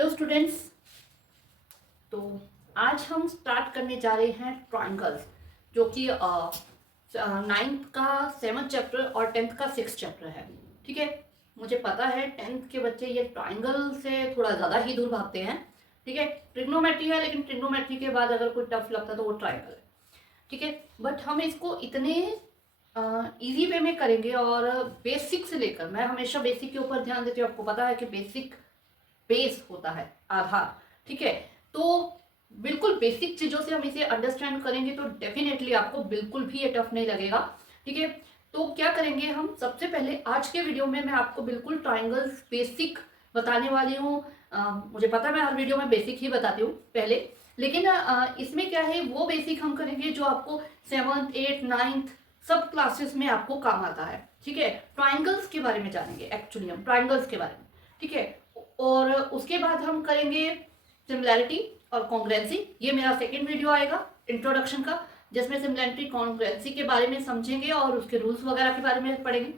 Hello students. तो आज हम स्टार्ट करने जा रहे हैं ट्राइंगल्स, जो कि नाइन्थ का 7th चैप्टर और 10th का 6th चैप्टर है। ठीक है, मुझे पता है 10th के बच्चे ये ट्राइंगल से थोड़ा ज़्यादा ही दूर भागते हैं। ठीक है, ट्रिग्नोमेट्री है, लेकिन ट्रिग्नोमेट्री के बाद अगर कोई टफ लगता है तो वो ट्राइंगल है। ठीक है, बट हम इसको इतने इजी वे में करेंगे और बेसिक से लेकर, मैं हमेशा बेसिक के ऊपर ध्यान देती हूँ। आपको पता है कि बेसिक बेस होता है, आधार। ठीक है, तो बिल्कुल बेसिक चीजों से हम इसे अंडरस्टैंड करेंगे तो डेफिनेटली आपको बिल्कुल भी ये टफ नहीं लगेगा। ठीक है, तो क्या करेंगे हम, सबसे पहले आज के वीडियो में मैं आपको बिल्कुल ट्राइंगल्स बेसिक बताने वाली हूँ। मुझे पता है मैं हर वीडियो में बेसिक ही बताती हूँ पहले, लेकिन इसमें क्या है, वो बेसिक हम करेंगे जो आपको 7th 8th 9th सब क्लासेस में आपको काम आता है। ठीक है, ट्राइंगल्स के बारे में जानेंगे, एक्चुअली हम ट्राइंगल्स के बारे में। ठीक है, और उसके बाद हम करेंगे सिमिलैरिटी और कॉन्ग्रुएंसी। ये मेरा सेकंड वीडियो आएगा इंट्रोडक्शन का, जिसमें सिमिलैरिटी कॉन्ग्रुएंसी के बारे में समझेंगे और उसके रूल्स वगैरह के बारे में पढ़ेंगे।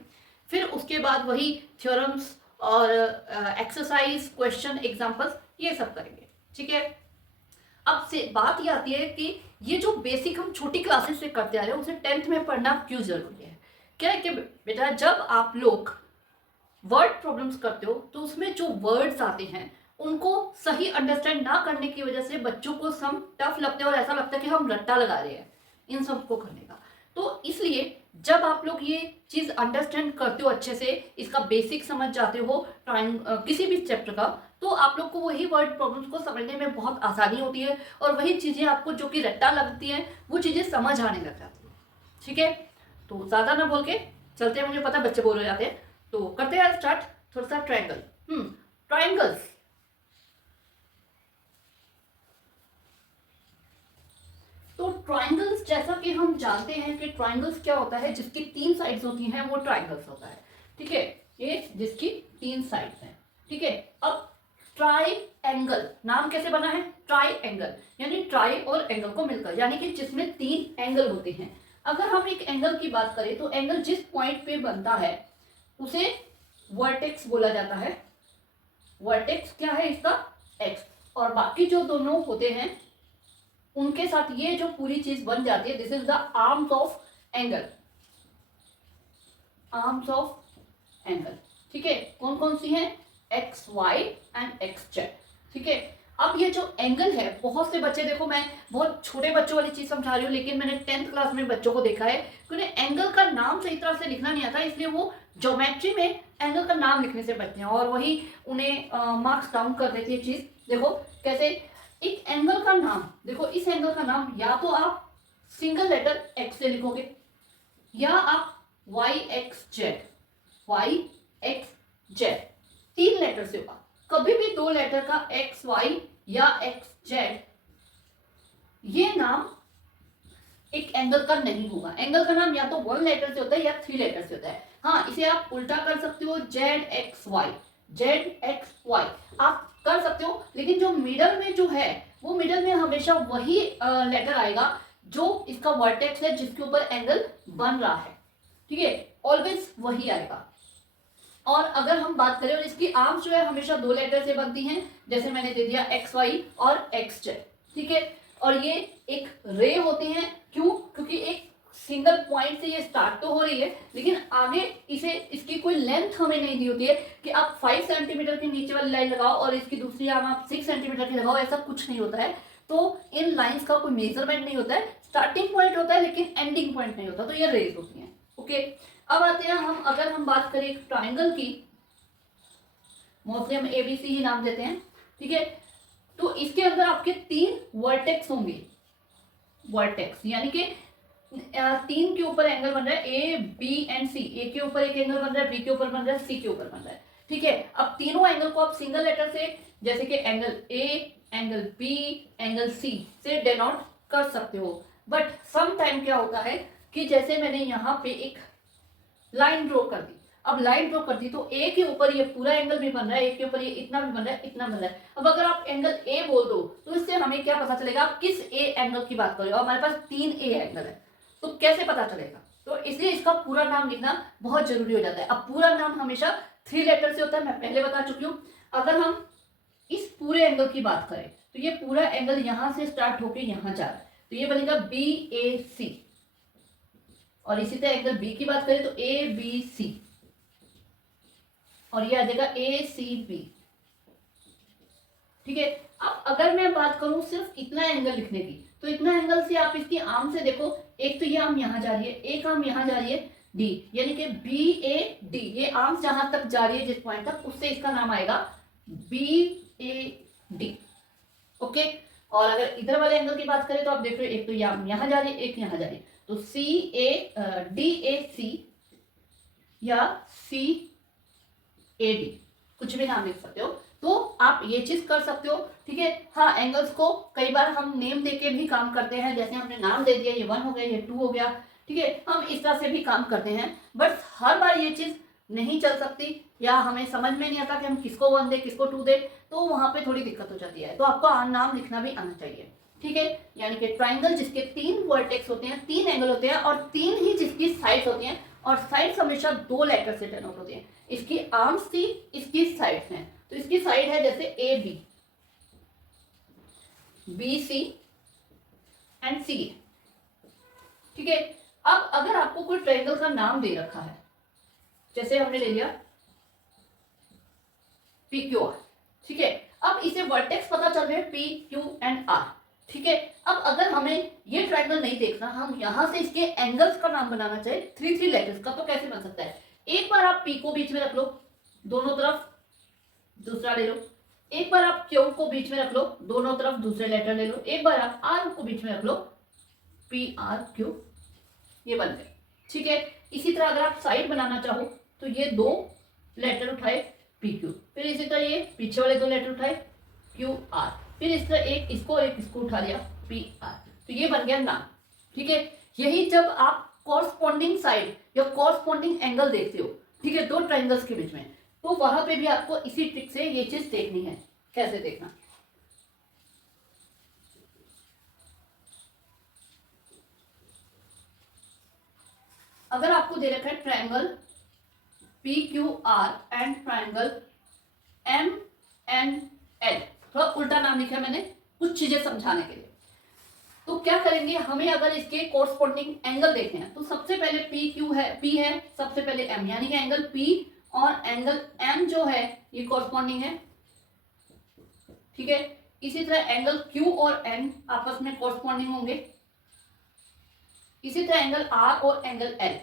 फिर उसके बाद वही थ्योरम्स और एक्सरसाइज, क्वेश्चन, एग्जाम्पल्स, ये सब करेंगे। ठीक है, अब से बात ये आती है कि ये जो बेसिक हम छोटी क्लासेस से करते आ रहे हैं उसे 10th में पढ़ना क्यों जरूरी है। क्या है कि बेटा, जब आप लोग वर्ड प्रॉब्लम्स करते हो तो उसमें जो वर्ड्स आते हैं उनको सही अंडरस्टैंड ना करने की वजह से बच्चों को सम टफ लगते हैं और ऐसा लगता है कि हम रट्टा लगा रहे हैं इन सब को करने का। तो इसलिए जब आप लोग ये चीज अंडरस्टैंड करते हो अच्छे से, इसका बेसिक समझ जाते हो किसी भी चैप्टर का, तो आप लोग को वही वर्ड प्रॉब्लम्स को समझने में बहुत आसानी होती है और वही चीजें आपको जो कि रट्टा लगती हैं वो चीजें समझ आने लग जाती है। ठीक है, तो ज्यादा ना बोल के चलते हैं, मुझे पता है बच्चे बोल हो जाते हैं, तो करते हैं स्टार्ट। थोड़ा सा ट्रायंगल, ट्रायंगल्स। तो ट्रायंगल्स, जैसा कि हम जानते हैं कि ट्रायंगल्स क्या होता है, जिसकी 3 साइड्स होती हैं वो ट्रायंगल्स होता है। ठीक है, ये जिसकी 3 साइड्स हैं। ठीक है, अब ट्राइएंगल नाम कैसे बना है, ट्राइएंगल यानी ट्राई और एंगल को मिलकर, यानी कि जिसमें 3 एंगल होते हैं। अगर हम एक एंगल की बात करें तो एंगल जिस पॉइंट पे बनता है उसे वर्टेक्स बोला जाता है। वर्टेक्स क्या है इसका, एक्स, और बाकी जो दोनों होते हैं उनके साथ ये जो पूरी चीज बन जाती है, this is the arms of angle, arms of angle. ठीक है, कौन कौन सी हैं, X Y and X Z. ठीक है, अब ये जो एंगल है, बहुत से बच्चे, देखो मैं बहुत छोटे बच्चों वाली चीज समझा रही हूँ, लेकिन मैंने 10th क्लास में बच्चों को देखा है कि उन्हें एंगल का नाम सही तरह से लिखना नहीं आता, इसलिए वो ज्योमेट्री में एंगल का नाम लिखने से बचते हैं और वही उन्हें मार्क्स डाउन कर देती है चीज। देखो कैसे, एक एंगल का नाम, देखो इस एंगल का नाम या तो आप सिंगल लेटर एक्स से लिखोगे या आप Y X Z, Y X Z 3 letter से होगा। कभी भी 2 लेटर का एक्स वाई या एक्स जेड ये नाम एक एंगल का नहीं होगा। एंगल का नाम या तो 1 लेटर से होता है या 3 लेटर से होता है। हाँ, इसे आप उल्टा कर सकते हो, Z X Y, Z X Y आप कर सकते हो, लेकिन जो मिडल में जो है वो मिडल में हमेशा वही लेटर आएगा जो इसका वर्टेक्स है, जिसके ऊपर एंगल बन रहा है। ठीक है, ऑलवेज वही आएगा। और अगर हम बात करें, और इसकी आर्म्स जो है हमेशा 2 लेटर से बनती हैं, जैसे मैंने दे दिया एक्स वाई और एक्स जेड। ठीक है, और ये एक रे होती हैं, क्यों, क्योंकि एक सिंगल पॉइंट से ये स्टार्ट तो हो रही है, लेकिन आगे इसे इसकी कोई लेंथ हमें नहीं दी होती है कि आप 5 सेंटीमीटर की नीचे वाली लाइन लगाओ और इसकी दूसरी आर्म आप 6 सेंटीमीटर की लगाओ, ऐसा कुछ नहीं होता है। तो इन लाइंस का कोई मेजरमेंट नहीं होता है, स्टार्टिंग पॉइंट होता है लेकिन एंडिंग पॉइंट नहीं होता, तो ये रेज होती है। ओके, अब आते हैं हम, अगर हम बात करें एक ट्राइंगल की, मोस्टली हम एबीसी ही नाम देते हैं। ठीक है, तो इसके अंदर आपके 3 वर्टेक्स होंगे, वर्टेक्स यानी कि 3 के ऊपर एंगल बन रहा है, ए बी एंड सी, ए के ऊपर एक एंगल बन रहा है, बी के ऊपर बन रहा है, सी के ऊपर बन रहा है। ठीक है, अब तीनों एंगल को आप सिंगल लेटर से, जैसे कि angle A, angle B, angle C से डिनोट कर सकते हो। बट सम टाइम क्या होता है कि जैसे मैंने यहाँ पे एक लाइन ड्रॉ कर दी, अब लाइन ड्रॉ कर दी तो ए के ऊपर ये पूरा एंगल भी बन रहा है, ए के ऊपर ये इतना भी बन रहा है, इतना बन रहा है। अब अगर आप एंगल ए बोल दो तो इससे हमें क्या पता चलेगा, आप किस ए एंगल की बात कर रहे हो। हमारे पास 3 ए एंगल है, तो कैसे पता चलेगा, तो इसलिए इसका पूरा नाम लिखना बहुत जरूरी हो जाता है। अब पूरा नाम हमेशा 3 लेटर से होता है, मैं पहले बता चुकी हूँ। अगर हम इस पूरे एंगल की बात करें तो ये पूरा एंगल यहां से स्टार्ट होके यहां जा रहा है, तो ये बनेगा बी ए सी। और इसी तरह एंगल बी की बात करें तो ए बी सी, और ये आ जाएगा ए सी बी। ठीक है, अब अगर मैं बात करूं सिर्फ इतना एंगल लिखने की, तो इतना एंगल से आप इसकी आर्म से देखो, एक तो ये आर्म यहां जा रही है, एक आर्म यहां जा रही है डी, यानी कि बी ए डी, ये आर्म जहां तक जा रही है जिस पॉइंट तक, उससे इसका नाम आएगा बी ए डी। ओके, और अगर इधर वाले एंगल की बात करें तो आप देख रहे हो एक तो ये आर्म यहां जा रही है, एक यहां जा रही है, तो सी ए डी ए सी या सी ए डी, कुछ भी नाम लिख सकते हो। तो आप ये चीज कर सकते हो। ठीक है, हाँ, एंगल्स को कई बार हम नेम देके भी काम करते हैं, जैसे हमने नाम दे दिया, ये 1 हो गया, ये 2 हो गया। ठीक है, हम इस तरह से भी काम करते हैं, बट हर बार ये चीज नहीं चल सकती, या हमें समझ में नहीं आता कि हम किसको 1 दे किसको 2 दे, तो वहां पे थोड़ी दिक्कत हो जाती है। तो आपको नाम लिखना भी आना चाहिए। ठीक है, यानी कि ट्राइंगल जिसके 3 वर्टेक्स होते हैं, 3 एंगल होते हैं, और 3 ही जिसकी साइड्स होती हैं, और साइड्स हमेशा 2 लेटर से डिनोट होती हैं। इसकी आर्म्स थी, इसकी साइड्स हैं, तो इसकी साइड है जैसे A B, B C and C A. ठीक है, अब अगर आपको कोई ट्रायंगल का नाम दे रखा है, जैसे हमने ले लिया पी क्यू आर। ठीक है, अब इसे वर्टेक्स पता चल रहे हैं पी क्यू एंड आर। ठीक है, अब अगर हमें ये ट्रायंगल नहीं देखना, हम यहां से इसके एंगल्स का नाम बनाना चाहे 3 लेटर्स का, तो कैसे बन सकता है? एक बार आप पी को बीच में रख लो, दोनों तरफ दूसरा ले लो। एक बार आप क्यू को बीच में रख लो, दोनों तरफ दूसरे लेटर ले लो। एक बार आप आर को बीच में रख लो, पी आर क्यू, ये बन गए। ठीक है, इसी तरह अगर आप साइड बनाना चाहो तो ये 2 लेटर उठाए पी क्यू, फिर इसी तरह ये पीछे वाले 2 लेटर उठाए क्यू आर, फिर इस तरह एक इसको उठा लिया पी आर, तो ये बन गया नाम। ठीक है, यही जब आप कॉरस्पॉन्डिंग साइड या कॉरस्पॉन्डिंग एंगल देखते हो, ठीक है, 2 ट्रायंगल्स के बीच में, तो वहां पे भी आपको इसी ट्रिक से ये चीज देखनी है। कैसे देखना? अगर आपको दे रखा है triangle P Q R and triangle M N L, थोड़ा उल्टा नाम लिखा है मैंने कुछ चीजें समझाने के लिए। तो क्या करेंगे, हमें अगर इसके कोरस्पॉन्डिंग एंगल देखने हैं, तो सबसे पहले पी क्यू है, पी है, सबसे पहले एम, यानी कि एंगल पी और एंगल एम जो है ये कोरस्पॉन्डिंग है। ठीक है, इसी तरह एंगल क्यू और एन आपस में कोरस्पॉन्डिंग होंगे। इसी तरह एंगल आर और एंगल एल,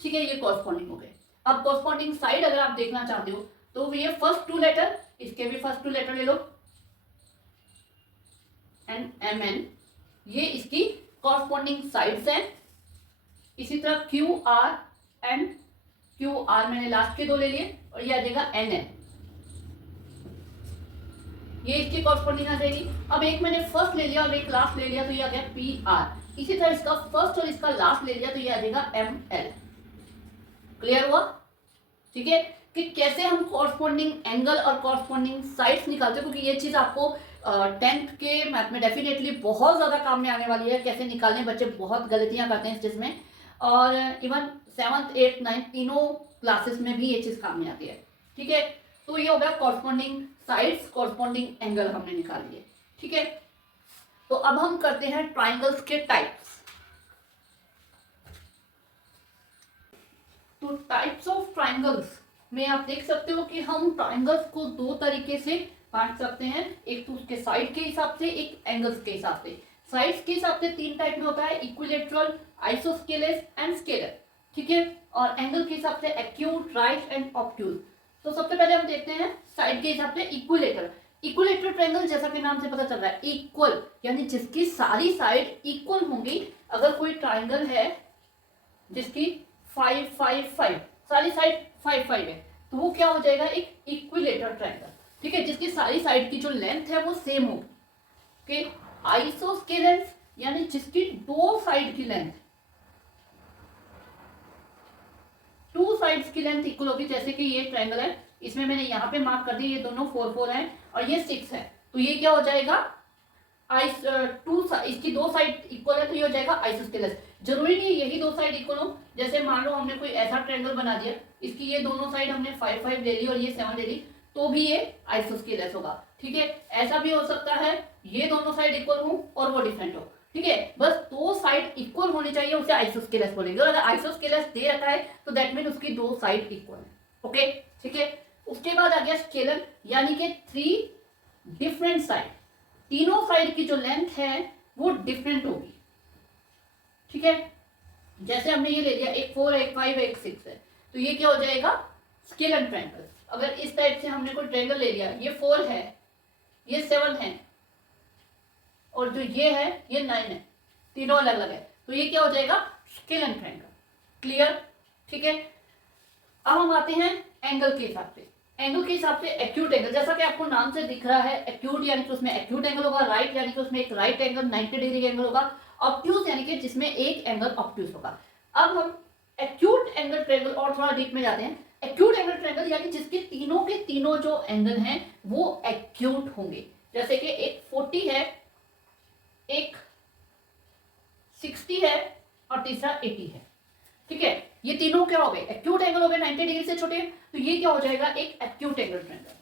ठीक है, ये कॉरस्पॉन्डिंग हो गए। अब कॉरस्पॉन्डिंग साइड अगर आप देखना चाहते हो तो ये फर्स्ट 2 लेटर, इसके भी फर्स्ट 2 लेटर ले लो, एन एम एन, ये इसकी कॉरस्पॉन्डिंग साइड्स हैं। इसी तरह Q R and Q R मैंने लास्ट के 2 ले लिए, और ये आ जाएगा एन एन, ये इसकी कॉरस्पॉन्डिंग आ जाएगी। अब एक मैंने फर्स्ट ले लिया और एक लास्ट ले लिया, तो ये आ गया पी आर। इसी तरह इसका फर्स्ट और इसका लास्ट ले लिया, तो ये आ जाएगा एम एल। क्लियर हुआ? ठीक है, कि कैसे हम कॉरस्पॉन्डिंग एंगल और कॉरस्पॉन्डिंग साइड्स निकालते हैं, क्योंकि ये चीज आपको 10th के मैथ में डेफिनेटली बहुत ज्यादा काम में आने वाली है। कैसे निकालने, बच्चे बहुत गलतियां करते हैं इस चीज में, और इवन 7th 8th 9th तीनों क्लासेस में भी ये चीज काम में आती है। ठीक है, तो ये हो गया कॉरस्पॉन्डिंग साइड्स, कॉरस्पॉन्डिंग एंगल हमने निकाल लिए। ठीक है, तो अब हम करते हैं ट्राइंगल्स के टाइप्स। तो टाइप्स ऑफ ट्राइंगल्स में आप देख सकते हो कि हम ट्राइंगल्स को 2 तरीके से बांट सकते हैं, एक तो उसके साइड के हिसाब से, एक एंगल्स के हिसाब से। साइड्स के हिसाब से 3 टाइप में होता है, इक्विलेटरल, आइसोस्केलेस एंड स्केलर। ठीक है, और एंगल के हिसाब से एक्यूट, राइट एंड ऑब्ट्यूज। तो सबसे पहले हम देखते हैं साइड के हिसाब से इक्विलेटरल। इक्विलेटरल ट्रायंगल जैसा कि नाम से पता चल रहा है, इक्वल, यानी जिसकी सारी साइड इक्वल होंगी। अगर कोई ट्रायंगल है जिसकी 5 5 5, सारी साइड 5 5 है, तो वो क्या हो जाएगा? एक इक्विलेटरल ट्रायंगल। ठीक है, जिसकी सारी साइड की जो लेंथ है वो सेम होगी। ओके, आइसोस्केलेस, यानी जिसकी 2 साइड की लेंथ, 2 साइड्स की लेंथ इक्वल होगी। जैसे कि ये ट्रायंगल है, इसमें मैंने यहाँ पे मार्क कर दिया, ये दोनों 4 4 हैं और ये 6 है, तो ये क्या हो जाएगा? इसकी 2 साइड इक्वल है, तो ये हो जाएगा आइसोस्केलेस। जरूरी नहीं यही 2 साइड इक्वल हो। जैसे मान लो हमने कोई ऐसा ट्रायंगल बना दिया, इसकी ये दोनों साइड हमने 5 ले ली और ये 7 ले ली, तो भी ये आइसोस्केलेस होगा। ठीक है, ऐसा भी हो सकता है ये दोनों साइड इक्वल हो और वो डिफरेंट हो। ठीक है, बस दो साइड इक्वल होनी चाहिए, उसे आइसोस्केलेस बोलेंगे। और अगर आइसोस्केलेस दे रखा है तो दैट मीन उसकी दो साइड इक्वल है। ओके, ठीक है। उसके बाद आ गया स्केलर, यानी कि 3 डिफरेंट साइड, तीनों साइड की जो लेंथ है वो डिफरेंट होगी। ठीक है, जैसे हमने ये ले लिया, एक 4 एक 5 एक 6 है, तो ये क्या हो जाएगा, स्केलर ट्रायंगल। अगर इस टाइप से हमने कोई ट्रायंगल ले लिया, ये 4 है, ये 7 है, और जो ये है ये 9 है, तीनों अलग अलग है, तो ये क्या हो जाएगा, स्केलर ट्रायंगल। क्लियर? ठीक है। अब हम आते हैं एंगल के हिसाब से। एंगल के हिसाब से एक्यूट एंगल, जैसा कि आपको नाम से दिख रहा है, एक्यूट यानी कि उसमें एक्यूट एंगल होगा, राइट यानी कि उसमें एक राइट एंगल 90 डिग्री एंगल होगा, ऑब्ट्यूज यानी कि जिसमें एक एंगल ऑब्ट्यूज होगा। अब हम एक्यूट एंगल ट्रायंगल और थोड़ा डीप में जाते हैं। एक्यूट एंगल ट्रायंगल यानी जिसके तीनों के तीनों जो एंगल हैं वो एक्यूट होंगे। जैसे कि एक 40 है, एक 60 है और तीसरा 80 है। ठीक है, ये तीनों क्या हो गए, एक्यूट एंगल हो गए, 90 डिग्री से छोटे, तो ये क्या हो जाएगा, एक एक्यूट एंगल ट्रायंगल।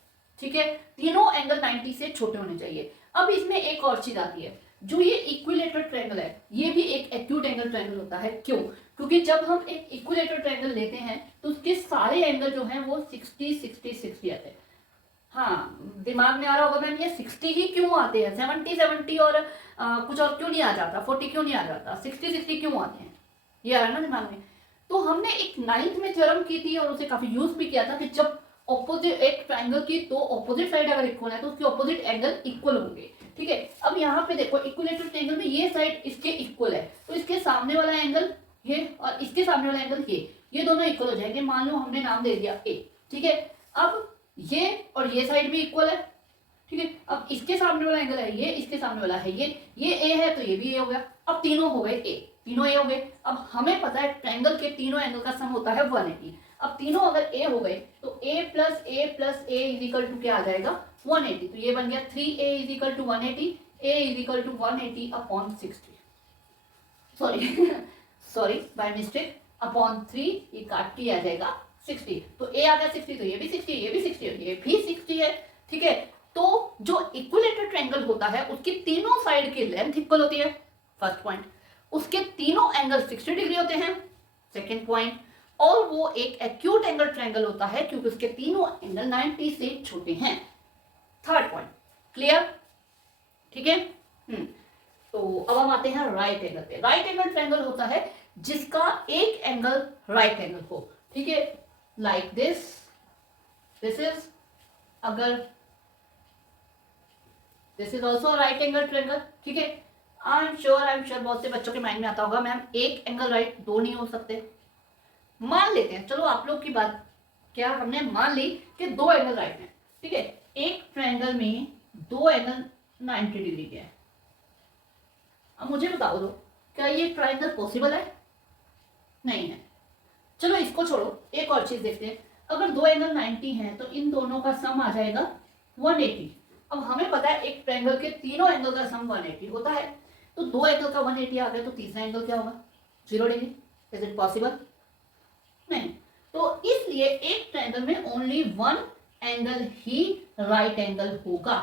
ठीक है, तीनों एंगल 90 से छोटे होने चाहिए। अब इसमें एक और चीज आती है, जो ये इक्विलेटरल ट्रायंगल है, ये भी एक एक्यूट एंगल ट्रायंगल होता है। क्यों? क्योंकि जब हम एक इक्विलेटरल ट्रायंगल लेते हैं तो उसके सारे एंगल जो हैं वो 60 60 60 आते हैं। हाँ, दिमाग में आ रहा होगा मैम ये 60 ही क्यों आते हैं, 70 70 और कुछ और क्यों नहीं आ जाता, 40 क्यों नहीं आ जाता, 60 60 क्यों आते हैं, ये आ रहा है ना दिमाग में। तो हमने एक 9th में थ्योरम की थी और उसे काफी यूज भी किया था कि जब ऑपोजिट एक ट्रायंगल की तो ऑपोजिट साइड अगर इक्वल है तो उसके ऑपोजिट एंगल इक्वल होंगे। ठीक है, अब यहाँ पे देखो इक्विलेटरल ट्रायंगल में ये साइड इसके इक्वल है, तो इसके सामने वाला एंगल ये और इसके सामने वाला एंगल ये दोनों इक्वल हो जाएंगे। मान लो हमने नाम दे दिया ए। ठीक है, अब ये और ये साइड भी इक्वल है। ठीक है, अब इसके सामने वाला एंगल है ये, इसके सामने वाला है ये ए है तो ये भी ए हो गया। अब तीनों हो गए ए, तीनों ए हो गए। अब हमें पता है ट्रायंगल के तीनों एंगल का सम होता है 180। अब तीनों अगर ए हो गए तो a plus A is equal to क्या आ जाएगा, 180। तो ये बन गया 3a इज इक्वल टू 180, a इज इक्वल टू 180 upon 60, sorry by mistake, upon 3, ये काट के आ जाएगा 60। तो a आ गया 60, तो ये भी 60, ये भी 60 और ये भी 60 है। ठीक है, तो जो इक्विलेटरल ट्रायंगल होता है उसकी तीनों साइड की लेंथ इक्वल होती है, फर्स्ट पॉइंट। उसके तीनों एंगल 60 डिग्री होते हैं, सेकेंड पॉइंट। और वो एक एक्यूट एंगल ट्रायंगल होता है क्योंकि उसके तीनों एंगल 90 से छोटे हैं, थर्ड पॉइंट। क्लियर? ठीक है। तो अब हम आते हैं राइट एंगल पे। राइट एंगल ट्रायंगल होता है जिसका एक एंगल राइट एंगल हो। ठीक है, लाइक दिस इज, अगर this is also right angle triangle. ठीक है, आई एम श्योर बहुत से बच्चों के माइंड में आता होगा मैम एक एंगल राइट, दो नहीं हो सकते। मान लेते हैं, चलो आप लोग की बात, क्या हमने मान ली कि दो एंगल राइट हैं। ठीक है, एक ट्रायंगल में दो एंगल 90 डिग्री के हैं। अब मुझे बताओ दो, क्या ये ट्रायंगल पॉसिबल है? नहीं है। चलो इसको छोड़ो, एक और चीज देखते हैं। अगर दो एंगल 90 हैं तो इन दोनों का सम आ जाएगा 180। अब हमें पता है एक ट्रायंगल के तीनों एंगल का सम 180 होता है, तो दो एंगल का 180 आ गया तो तीसरा एंगल क्या होगा, 0 डिग्री। Is it possible? नहीं। तो इसलिए एक ट्रायंगल में ओनली वन एंगल ही राइट एंगल होगा।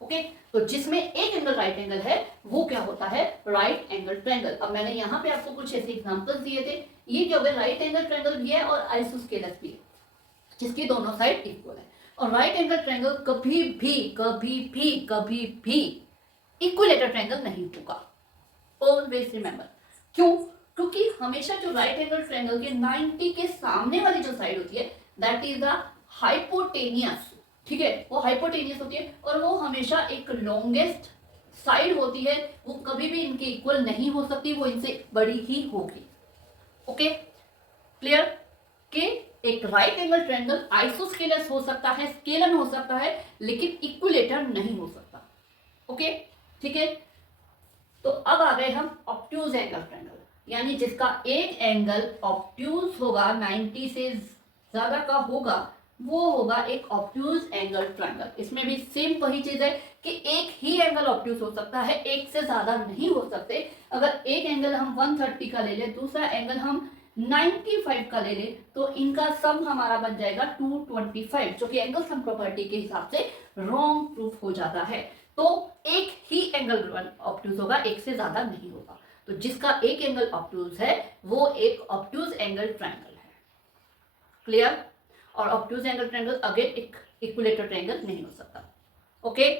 ओके, तो जिसमें एक एंगल राइट एंगल है वो क्या होता है, राइट एंगल ट्रायंगल। अब मैंने यहाँ पे आपको कुछ ऐसे एग्जांपल्स दिए थे, ये क्या हो गया, राइट एंगल ट्रायंगल भी है और आइसोस्केलेस भी है जिसकी दोनों साइड इक्वल है। और राइट एंगल ट्रायंगल कभी भी इक्विलेटरल ट्रायंगल नहीं होगा, ऑलवेज रिमेंबर। क्यों? क्योंकि हमेशा जो राइट एंगल ट्रायंगल के 90 के सामने वाली जो साइड होती है दैट इज द हाइपोटेनियस। ठीक है, वो हाइपोटेनियस होती है और वो हमेशा एक लॉन्गेस्ट साइड होती है, वो कभी भी इनके इक्वल नहीं हो सकती, वो इनसे बड़ी ही होगी। Okay, clear? कि एक राइट एंगल ट्रायंगल आइसोस्केलेस हो सकता है, स्केलर हो सकता है, लेकिन इक्विलेटर नहीं हो सकता। ओके, ठीक है। तो अब आ गए हम ऑब्ट्यूज एंगल ट्रायंगल, यानी जिसका एक एंगल ऑब्ट्यूज होगा, 90 से ज्यादा का होगा, वो होगा एक ऑब्ट्यूज एंगल ट्रायंगल। इसमें भी सेम वही चीज है कि एक ही एंगल ऑब्ट्यूज हो सकता है, एक से ज्यादा नहीं हो सकते। अगर एक एंगल हम 130 का ले लें, दूसरा एंगल हम 95 का ले ले तो इनका सम हमारा बन जाएगा 225, जो कि एंगल सम प्रॉपर्टी के हिसाब से रॉन्ग प्रूफ हो जाता है। तो एक ही एंगल ऑब्ट्यूज होगा, एक से ज्यादा नहीं होगा। तो जिसका एक एंगल ऑब्ट्यूज है वो एक ऑब्ट्यूज एंगल ट्रायंगल है। क्लियर? और ऑब्ट्यूज एंगल ट्रायंगल अगेन एक इक्विलेटरल ट्रायंगल नहीं हो सकता। ओके